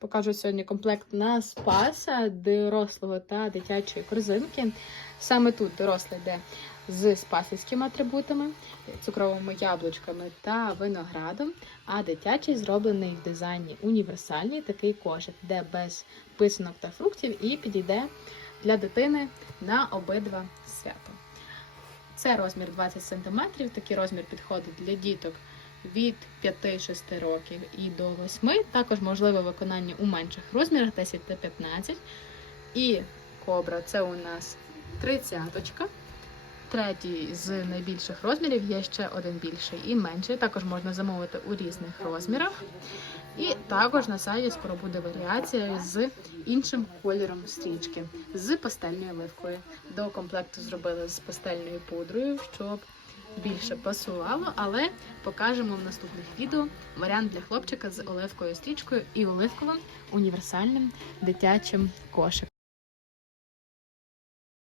Покажу сьогодні комплект на спаса дорослого та дитячої корзинки. Саме тут дорослий йде з спасівськими атрибутами, цукровими яблучками та виноградом, а дитячий зроблений в дизайні універсальний такий кошик, де без писанок та фруктів і підійде для дитини на обидва свята. Це розмір 20 см, такий розмір підходить для діток від 5-6 років і до 8. Також можливе виконання у менших розмірах 10 та 15. І кобра це у нас 30 Третій з найбільших розмірів є ще один більший і менший. Також можна замовити у різних розмірах. І також на сайті скоро буде варіація з іншим кольором стрічки, з пастельною оливкою. До комплекту зробили з пастельною пудрою, щоб більше пасувало, але покажемо в наступних відео варіант для хлопчика з оливкою стрічкою і оливковим універсальним дитячим кошиком.